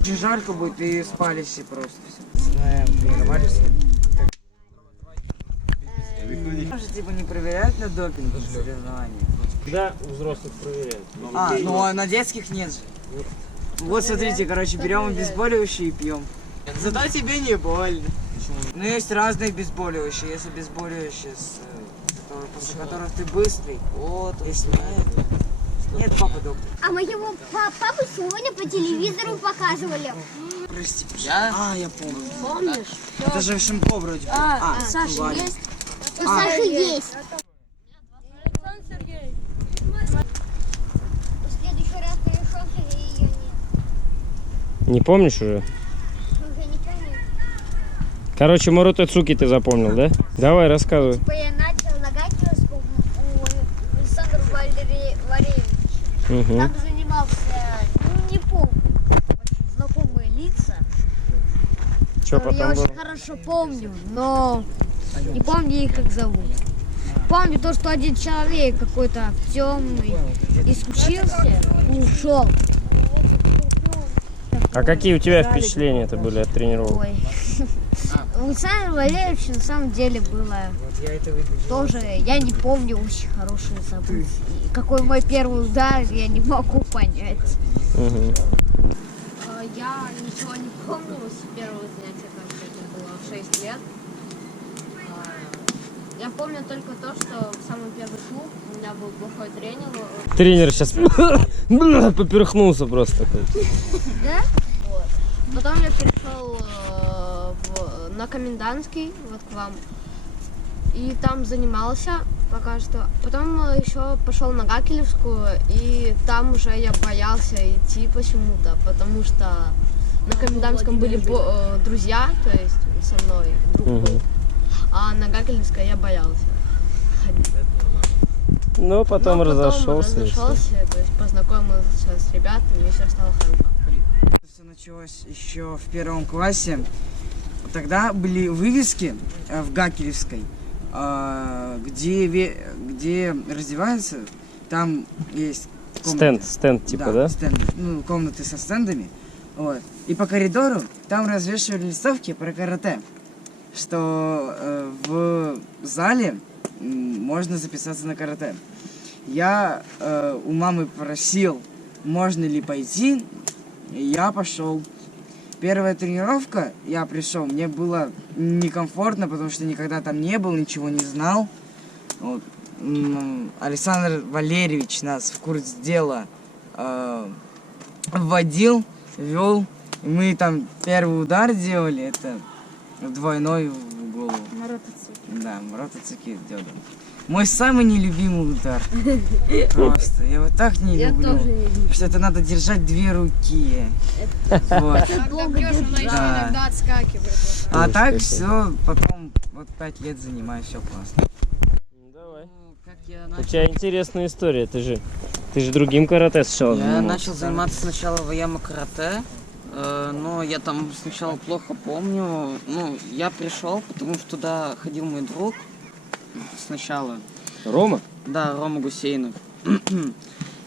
Очень жарко будет и спали все просто. Тренировались все. Может, типа не проверяют на допинг в соревнованиях? Да, у взрослых проверяют. Ну а на детских нет же. Вот смотрите, короче, берем обезболивающие и пьем. Зато тебе не больно. Ну есть разные обезболивающие. Есть обезболивающие, после которых ты быстрый. Вот, если нет, папа доктор. А моего папу сегодня по телевизору показывали. Прости, я? Я помню. Помнишь? Это же Шимко вроде. Саша есть? У Саши есть. Александр Сергеевич. В следующий раз пришел, и ее нет. Не помнишь уже? Уже не помню. Короче, Муруто Цуки ты запомнил, да? Давай, рассказывай. Типа я начал на Гакелевском у Александра Валерьевича. Угу. Там занимался, ну не помню, очень знакомые лица. Что Я потом было? очень хорошо помню, но не помню их как зовут. Помню то, что один человек какой-то темный исключился и ушел. А какие у тебя впечатления-то были от тренировок? Ой. У Александра Валерьевича на самом деле было тоже, я не помню очень хорошие события. И какой мой первый удар, я не могу понять. Угу. Я ничего не помню с первого занятия, как это было в 6 лет. Я помню только то, что в самый первый клуб у меня был плохой тренер. Тренер сейчас поперхнулся просто такой. Да? Вот. Потом я перешел на комендантский, вот к вам. И там занимался пока что. Потом еще пошел на Гакелевскую, и там уже я боялся идти почему-то, потому что на комендантском были друзья, то есть со мной друг был. А на Гакелевской я боялся ходить. Ну, потом разошелся. То есть познакомился с ребятами, и все стало хорошо. Все началось еще в 1 классе. Тогда были вывески в Гакелевской, где раздеваются, там есть комнаты. Стенд типа, да? Стенд, ну, комнаты со стендами. Вот. И по коридору там развешивали листовки про карате, что в зале можно записаться на карате. Я у мамы просил, можно ли пойти, и я пошел. Первая тренировка, я пришел, мне было некомфортно, потому что никогда там не был, ничего не знал. Вот. Александр Валерьевич нас в курс дела вводил, вел. Мы там первый удар делали, это двойной в голову. Да, Муруто Цуки делал. Мой самый нелюбимый удар. Просто. Я его так не люблю. Потому что это надо держать 2 руки. Вот. Да. Иногда отскакивает. А так все, потом вот 5 лет занимаюсь, все классно. Давай. У тебя интересная история, ты же другим карате сначала Я занимался. начал заниматься сначала в Аяма карате, но я там сначала плохо помню. Ну, я пришел, потому что туда ходил мой друг сначала. Рома? Да, Рома Гусейнов. Ну,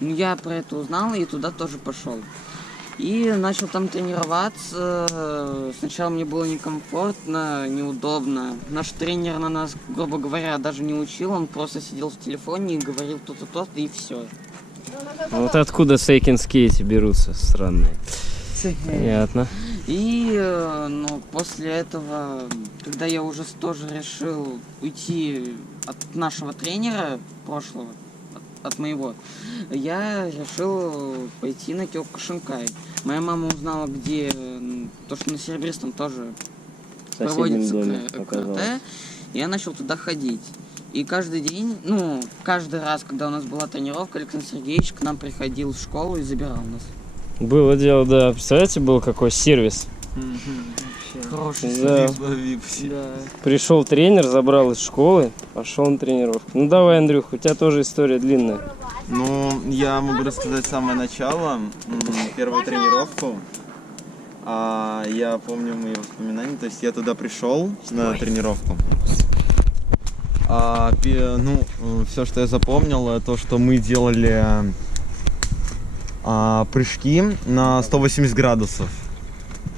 я про это узнал и туда тоже пошел. И начал там тренироваться. Сначала мне было некомфортно, неудобно. Наш тренер на нас, грубо говоря, даже не учил, он просто сидел в телефоне и говорил то-то, то-то, и все. Вот откуда сейкинские эти берутся странные. Понятно. И ну, после этого, когда я уже тоже решил уйти от нашего тренера прошлого, от моего, я решил пойти на Кёкушинкай. Моя мама узнала, где то, что на Серебристом тоже проводится карате. Я начал туда ходить. И каждый день, ну, каждый раз, когда у нас была тренировка, Александр Сергеевич к нам приходил в школу и забирал нас. Было дело, да. Представляете, был какой сервис? Хороший Да. Да. Пришел тренер, забрал из школы, пошел на тренировку. Ну давай, Андрюх, у тебя тоже история длинная. Ну, я могу рассказать самое начало, первую тренировку. Я помню мои воспоминания, то есть я туда пришел на тренировку. Все, что я запомнил, то, что мы делали прыжки на 180 градусов.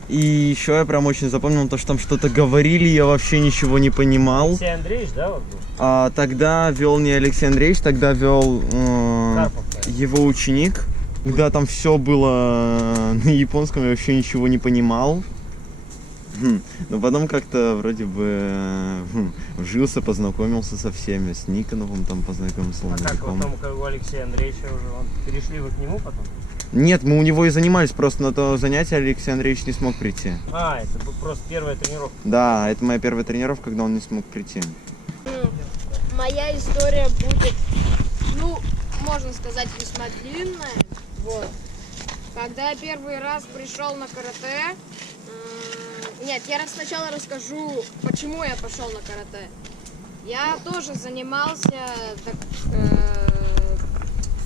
И еще я прям очень запомнил то, что там что-то говорили, я вообще ничего не понимал. Алексей Андреевич, да, вот был? Тогда вел не Алексей Андреевич, тогда вел Карпов, его ученик. Когда там все было на японском, я вообще ничего не понимал. Но потом как-то вроде бы вжился, познакомился со всеми, с Никоновым там познакомился. А как потом, как у Алексея Андреевича уже, перешли вы к нему потом? Нет, мы у него и занимались, просто на то занятие Алексей Андреевич не смог прийти. Это был просто первая тренировка. Да, это моя первая тренировка, когда он не смог прийти. Моя история будет, можно сказать, весьма длинная. Вот. Когда я первый раз пришел на карате, нет, я сначала расскажу, почему я пошел на карате. Я тоже занимался,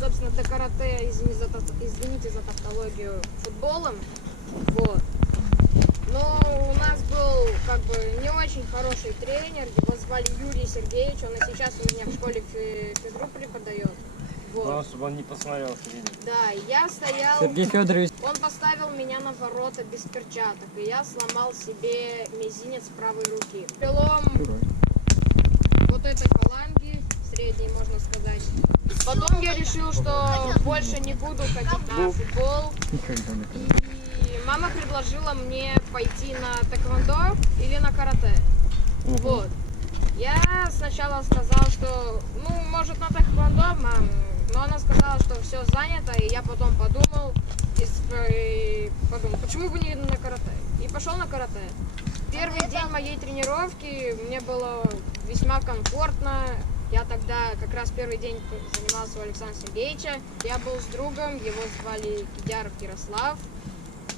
собственно, до карате, извините за тавтологию, футболом. Вот. Но у нас был не очень хороший тренер, его звали Юрий Сергеевич, он и сейчас у меня в школе физру преподает. Вот. Главное, чтобы он не посмотрел это видео. Да, я стоял... Сергей Федорович. Он поставил меня на ворота без перчаток, и я сломал себе мизинец правой руки. Перелом вот этой фаланги, средней, можно сказать. Потом я решил, что больше не буду ходить на футбол. И мама предложила мне пойти на тэквондо или на карате. Вот. Я сначала сказала, что, может, на тэквондо, мам. Но она сказала, что все занято, и я потом подумал, почему бы не на карате. И пошел на карате. Первый день моей тренировки мне было весьма комфортно. Я тогда как раз первый день занимался у Александра Сергеевича. Я был с другом, его звали Кидяров Ярослав.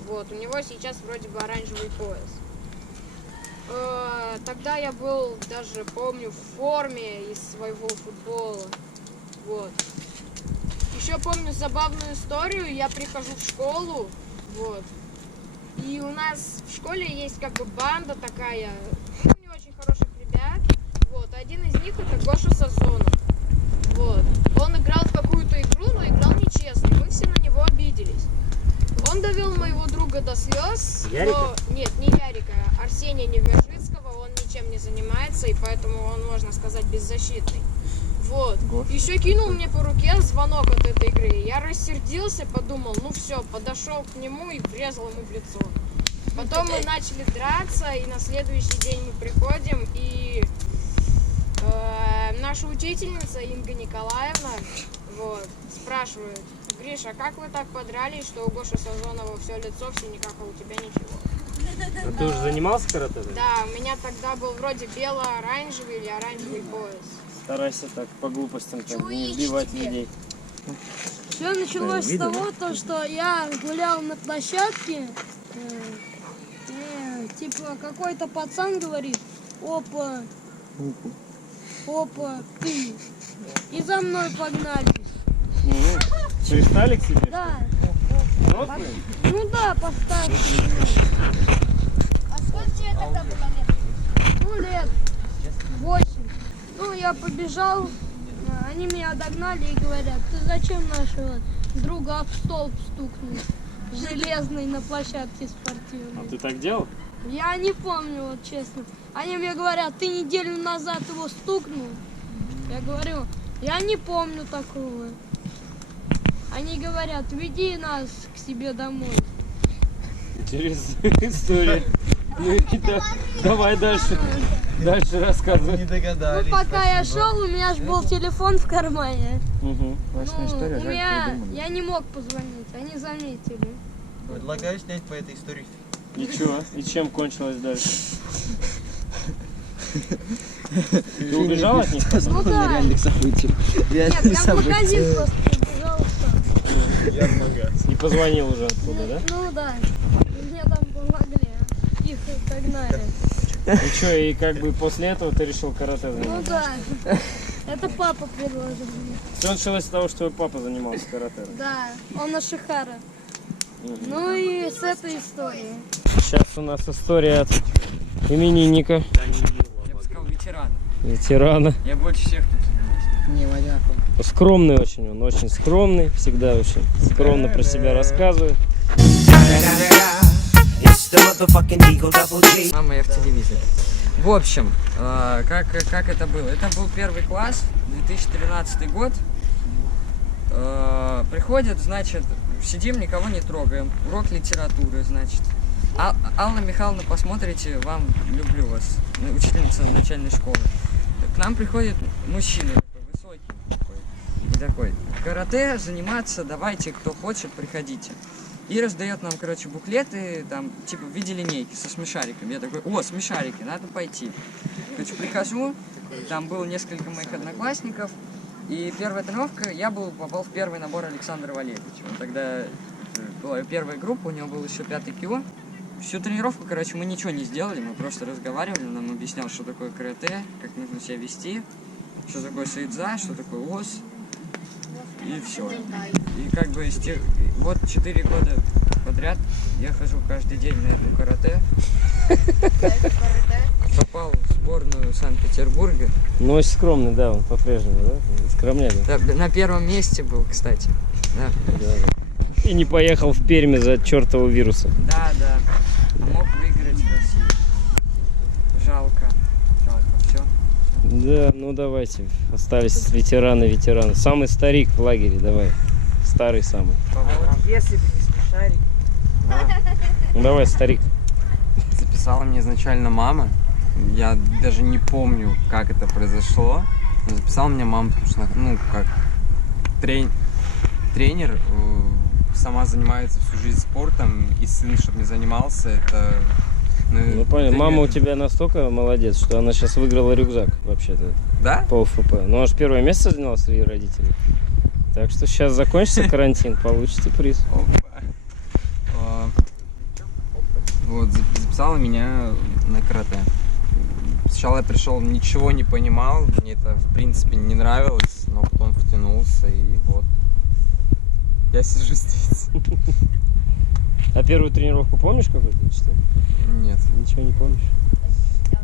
Вот, у него сейчас вроде бы оранжевый пояс. Тогда я был, даже помню, в форме из своего футбола. Вот. Еще помню забавную историю. Я прихожу в школу, вот. И у нас в школе есть банда такая, не очень хороших ребят. Вот. Один из них это Гоша Сазонов. Вот. Он играл в какую-то игру, но играл нечестно. Мы все на него обиделись. Он довел моего друга до слез. Ярика? Нет, не Ярика, а Арсения Невмержицкого. Он ничем не занимается, и поэтому он, можно сказать, беззащитный. Вот. Еще кинул мне по руке звонок от этой игры. Я рассердился, подумал, все, подошел к нему и врезал ему в лицо. Потом мы начали драться, и на следующий день мы приходим, и наша учительница Инга Николаевна спрашивает: Гриша, а как вы так подрались, что у Гоши Сазонова все лицо в синяках, а у тебя ничего? А ты уже занимался карате? Да, у меня тогда был вроде бело-оранжевый или оранжевый пояс. Старайся так по глупостям не сбивать людей. Все началось с того, что я гулял на площадке, какой-то пацан говорит: опа, ты. И за мной погнали. Пристали к тебе? Да. Взрослые? Да, постарше. А сколько тебе тогда было лет? Лет 8. Я побежал, они меня догнали и говорят: ты зачем нашего друга об столб стукнул? Железный на площадке спортивной. А ты так делал? Я не помню, честно. Они мне говорят: ты неделю назад его стукнул. Я говорю: я не помню такого. Они говорят: веди нас к себе домой. Интересная история. Давай дальше. Дальше рассказывай. Не догадались. Пока я шел, у меня же был телефон в кармане. Классная история, жаль, придумали. Я не мог позвонить, они заметили. Предлагаю снять по этой истории. И чё? И чем кончилось дальше? Ты убежал от них? Ну да. Реальных событий. Нет, я в магазин просто побежал сам. И позвонил уже оттуда, да? Ну да. Мне там помогли. Их догнали. И чё, и после этого ты решил карате Ну заниматься? да. Это папа предложил мне. Все началось с того, что твой папа занимался карате. Да, он Ашихара. Ну и с этой истории. Сейчас у нас история от именинника. Я бы сказал, ветеран. Ветерана. Я больше всех тут занимаюсь. Не, одинаково. Скромный очень он, очень скромный. Всегда очень скромно про себя рассказывает. Мама, я в телевизоре. В общем, как это было? Это был 1 класс, 2013 год. Приходят, значит, сидим, никого не трогаем. Урок литературы, значит. Алла Михайловна, посмотрите, вам люблю вас, учительница начальной школы. К нам приходит мужчина такой, высокий такой, карате заниматься, давайте, кто хочет, приходите. И раздает нам, короче, буклеты, там, типа, в виде линейки со смешариками. Я такой, о, смешарики, надо пойти. Короче, прихожу, там было несколько моих одноклассников, и первая тренировка, я попал в первый набор Александра Валерьевича. Он тогда была первая группа, у него был еще 5-й КИО. Всю тренировку, короче, мы ничего не сделали, мы просто разговаривали, он нам объяснял, что такое карате, как нужно себя вести, что такое сайдза, что такое ос, и все. И как бы вот 4 года подряд я хожу каждый день на эту карате. Попал в сборную Санкт-Петербурга. Ну, очень скромный, да, он по-прежнему, да? Скромняга. Да, на первом месте был, кстати. Да. И не поехал в Пермь за чертового вируса. Да. Мог выиграть в России. Жалко, все. Да, ну давайте. Остались ветераны. Самый старик в лагере, давай. Старый самый. Если бы не смешарик. Ну давай, старик. Записала мне изначально мама. Я даже не помню, как это произошло. Но записала меня мама, потому что, ну, как тренер, сама занимается всю жизнь спортом, и сын, чтобы не занимался, это... Ну, понятно. Мама у тебя настолько молодец, что она сейчас выиграла рюкзак, вообще-то. Да? По ОФП. Ну, аж первое место заняла среди родителей. Так что сейчас закончится карантин, получите приз. Вот, записала меня на карате. Сначала я пришел, ничего не понимал, мне это, в принципе, не нравилось, но потом втянулся, и вот. Я сижу здесь. А первую тренировку помнишь, какой ты читал? Нет. Ничего не помнишь?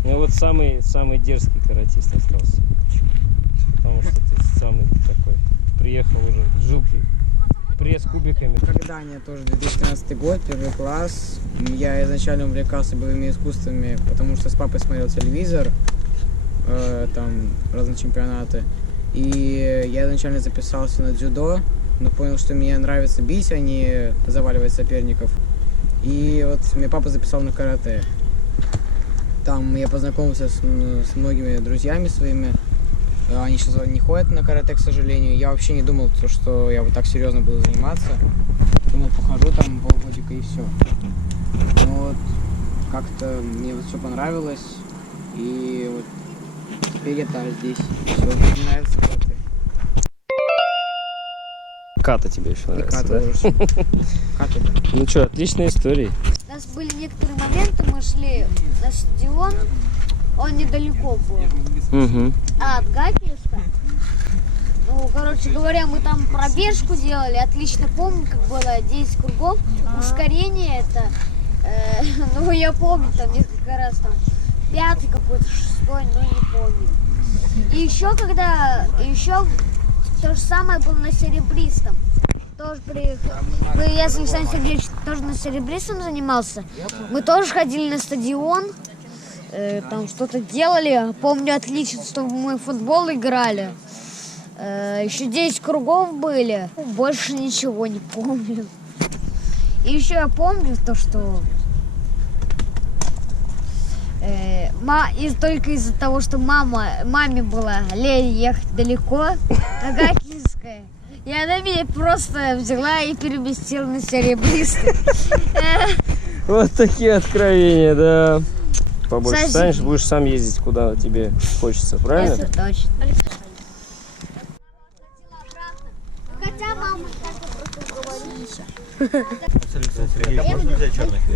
Ну вот самый дерзкий каратист остался. Потому что ты самый такой. Приехал уже, жил пресс кубиками. Когда мне тоже 2013 год, 1 класс, я изначально увлекался боевыми искусствами, потому что с папой смотрел телевизор, там разные чемпионаты. И я изначально записался на дзюдо, но понял, что мне нравится бить, а не заваливать соперников. И вот меня папа записал на карате. Там я познакомился с многими друзьями своими. Они сейчас не ходят на карате, к сожалению. Я вообще не думал, что я вот так серьезно буду заниматься. Думал, похожу там полгодика и все. Но вот как-то мне вот все понравилось. И вот теперь я здесь. Все, мне нравится карате. Ката тебе еще нравится, Ката да? тоже. Ката, да. Ну что, отличные истории. У нас были некоторые моменты, мы шли на стадион, он недалеко был. Угу. От Гакиевска. Ну, короче говоря, мы там пробежку делали, отлично помню, как было 10 кругов. Ускорение это, ну я помню, там несколько раз там 5-й какой-то, 6-й, но не помню. И еще то же самое было на Серебристом. Тоже приехал. Я с Александром Сергеевичем тоже на Серебристом занимался. Мы тоже ходили на стадион, там что-то делали. Помню отлично, что мы в футбол играли. Еще 10 кругов были. Больше ничего не помню. И еще я помню то, что и только из-за того, что маме было лень ехать далеко, на Гакинское, и она меня просто взяла и переместила на Серебристый. Вот такие откровения, да. Побольше Соседи. станешь, будешь сам ездить, куда тебе хочется, правильно? Это точно. Хотя мама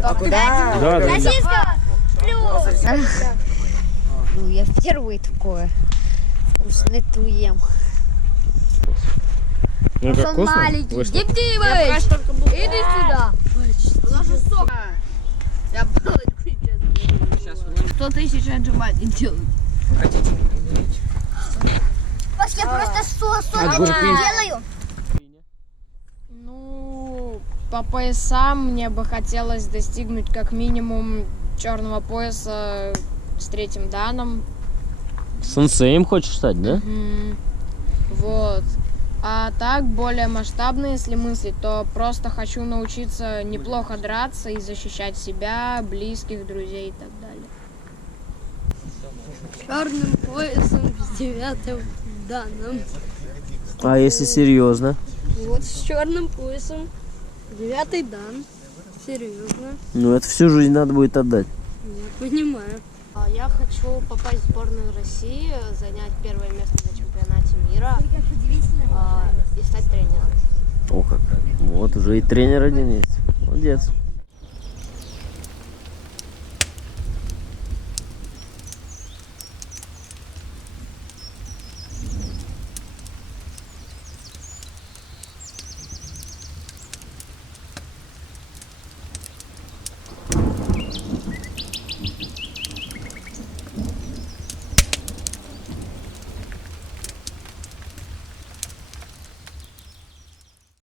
А куда? Да, да. российского плюс. Ну, я впервые такое вкусноту ем. Ну как Он вкусно? маленький. Вы что? Дегтяревич, иди сюда. Я 100 тысяч отжиманий делаю. Хотите умереть? Я просто Огурцы. делаю. Ну, по поясам мне бы хотелось достигнуть как минимум черного пояса с 3-м даном. Сенсеем хочешь стать, да? Вот. А так, более масштабно, если мыслить, то просто хочу научиться неплохо драться и защищать себя, близких, друзей и так далее. Черным поясом с 9-м данным. А если серьезно? Вот с черным поясом. 9-й дан. Серьезно. Ну это всю жизнь надо будет отдать. Я понимаю. Я хочу попасть в сборную России, занять первое место на чемпионате мира и стать тренером. О как. Вот уже и тренер один есть. Молодец.